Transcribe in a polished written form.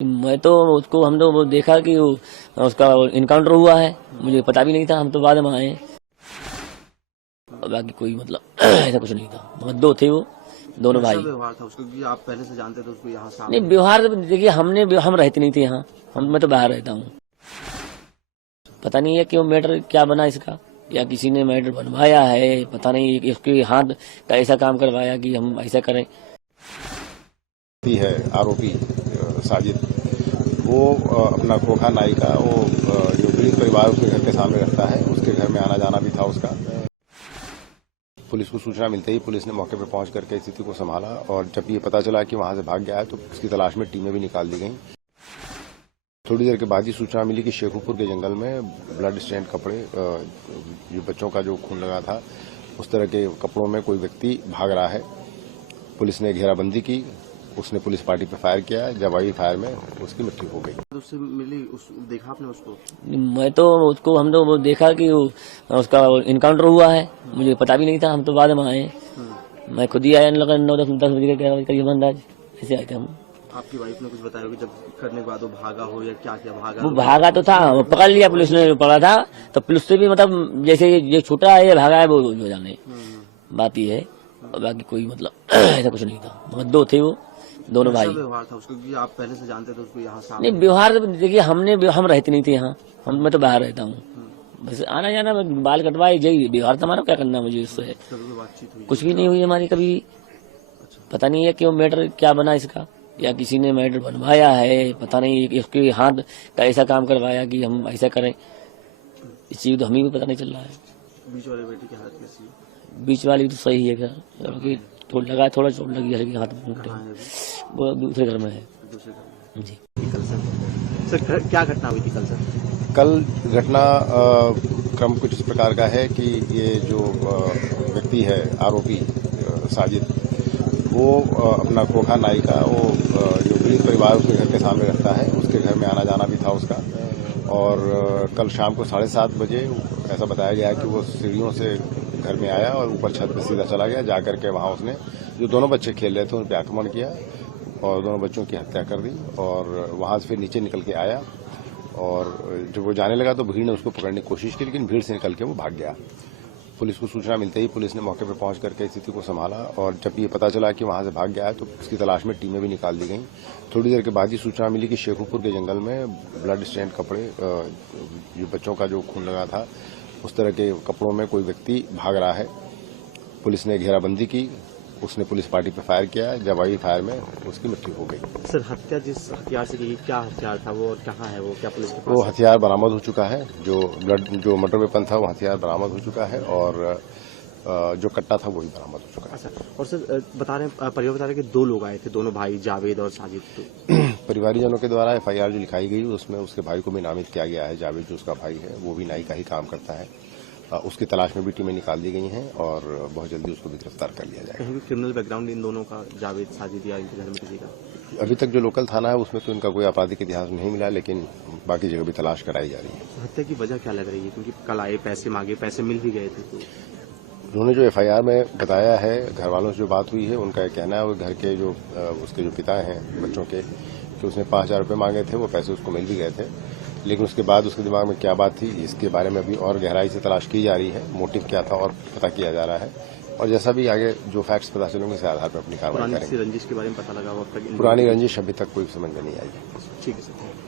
मैं तो उसको हम तो वो देखा कि उसका इनकाउंटर हुआ है, मुझे पता भी नहीं था, हम तो बाद में आए। बाकी कोई मतलब ऐसा कुछ नहीं था, मतलब दो थे वो दोनों भाई। व्यवहार था उसको कि आप पहले से जानते थे उसको यहाँ सामने? नहीं व्यवहार देखिए, हम रहते नहीं थे यहाँ, मैं तो बाहर रहता हूँ। पता नहीं है क्यों मैटर क्या बना इसका, या किसी ने मैटर बनवाया है, पता नहीं इसके हाथ का ऐसा काम करवाया कि हम ऐसा करें। है आरोपी साजिद, वो अपना खोखा नाई का वो जो पीड़ित परिवार उसके घर के सामने रखता है, उसके घर में आना जाना भी था उसका। पुलिस को सूचना मिलते ही पुलिस ने मौके पर पहुंच करके स्थिति को संभाला, और जब ये पता चला कि वहां से भाग गया है तो उसकी तलाश में टीमें भी निकाल दी गई। थोड़ी देर के बाद ही सूचना मिली कि शेखुपुर के जंगल में ब्लड स्टेन कपड़े, जो बच्चों का जो खून लगा था उस तरह के कपड़ों में कोई व्यक्ति भाग रहा है। पुलिस ने घेराबंदी की, उसने पुलिस पार्टी पर फायर किया, जवाबी फायर में उसकी मृत्यु हो गई। उससे मिली देखा आपने उसको? मैं तो उसको हम तो वो देखा कि उसका इनकाउंटर हुआ है, मुझे पता भी नहीं था, हम तो बाद में आए। मैं खुद ही आया, 9-10 बजे के करीब अंदाज ऐसे आए थे हम। आपकी वाइफ ने कुछ बताया कि जब करने के बाद वो भागा हो या क्या क्या भागा? वो भागा तो था, वो पकड़ लिया पुलिस ने, पकड़ा था तो पुलिस से भी मतलब जैसे ये छूटा है या भागा है वो जाने बात ये है, और बाकी कोई मतलब ऐसा कुछ नहीं था, मतलब दो थे वो दोनों भाई। व्यवहार था उसको कि आप पहले से जानते थे उसको यहाँ सामने? नहीं व्यवहार देखिए, हम रहते नहीं थे यहाँ, मैं तो बाहर रहता हूँ। बस आना जाना, बाल कटवाए, यही व्यवहार था हमारा, क्या करना मुझे इससे। बातचीत हुई? कुछ भी नहीं हुई हमारी कभी। पता नहीं है क्यों मैटर क्या बना इसका, या किसी ने मैटर बनवाया है, पता नहीं इसके हाथ का ऐसा काम करवाया कि हम ऐसा करें, इस चीज तो हमें भी पता नहीं चल रहा है। बीच वाले बेटे की हालत कैसी है? बीच वाली तो सही है, क्योंकि थोड़ा चोट लगी है हाथ में, वो दूसरे घर में है। दूसरे घर में जी। कल सर क्या घटना हुई थी कल सर? कल घटना क्रम कुछ इस प्रकार का है कि ये जो व्यक्ति है आरोपी साजिद, वो अपना खोखा नाई का वो जो पीड़ित परिवार उसके घर के सामने रखता है, उसके घर में आना जाना भी था उसका। और कल शाम को 7:30 बजे ऐसा बताया गया कि वो सीढ़ियों से घर में आया और ऊपर छत पे सीधा चला गया। जाकर के वहां उसने जो दोनों बच्चे खेल रहे थे उन पर आक्रमण किया और दोनों बच्चों की हत्या कर दी, और वहां से फिर नीचे निकल के आया, और जब वो जाने लगा तो भीड़ ने उसको पकड़ने की कोशिश की, लेकिन भीड़ से निकल के वो भाग गया। पुलिस को सूचना मिलते ही पुलिस ने मौके पर पहुंच करके स्थिति को संभाला, और जब ये पता चला कि वहां से भाग गया है तो उसकी तलाश में टीमें भी निकाल दी गई। थोड़ी देर के बाद ही सूचना मिली कि शेखुपुर के जंगल में ब्लड स्टेन कपड़े, जो बच्चों का जो खून लगा था उस तरह के कपड़ों में कोई व्यक्ति भाग रहा है। पुलिस ने घेराबंदी की, उसने पुलिस पार्टी पर फायर किया, जवाबी फायर में उसकी मृत्यु हो गई। सर हत्या जिस हथियार से की, क्या हथियार था वो और कहाँ है वो, क्या पुलिस के पास? वो हथियार बरामद हो चुका है, जो मर्डर वेपन था वो हथियार बरामद हो चुका है, और जो कट्टा था वो भी बरामद हो चुका है। अच्छा, और सर परिवार बता रहे कि 2 लोग आए थे, दोनों भाई जावेद और साजिद। परिवारीजनों के द्वारा FIR जो लिखाई गई उसमें उसके भाई को भी नामित किया गया है। जावेद जो उसका भाई है वो भी नाई का ही काम करता है, उसकी तलाश में भी टीमें निकाल दी गई हैं और बहुत जल्दी उसको भी गिरफ्तार कर लिया जाएगा। कहीं भी क्रिमिनल बैकग्राउंड इन दोनों का, जावेद साजिद या इनके घर में किसी का? अभी तक जो लोकल थाना है उसमें तो इनका कोई आपराधिक इतिहास नहीं मिला, लेकिन बाकी जगह भी तलाश कराई जा रही है। हत्या की वजह क्या लग रही है, क्योंकि कल आए, पैसे मांगे, पैसे मिल भी गए थे? तो उन्होंने जो FIR में बताया है, घर वालों से जो बात हुई है उनका यह कहना है वो घर के जो उसके जो पिता हैं बच्चों के, कि उसने 5,000 रुपये मांगे थे, वो पैसे उसको मिल भी गए थे, लेकिन उसके बाद उसके दिमाग में क्या बात थी इसके बारे में अभी और गहराई से तलाश की जा रही है। मोटिव क्या था और पता किया जा रहा है, और जैसा भी आगे जो फैक्ट्स पता चलेंगे उसके आधार पर अपनी कार्रवाई करेंगे। पुरानी रंजिश के बारे में पता लगा? पुरानी रंजिश अभी तक कोई समझ में नहीं आई है। ठीक है सर।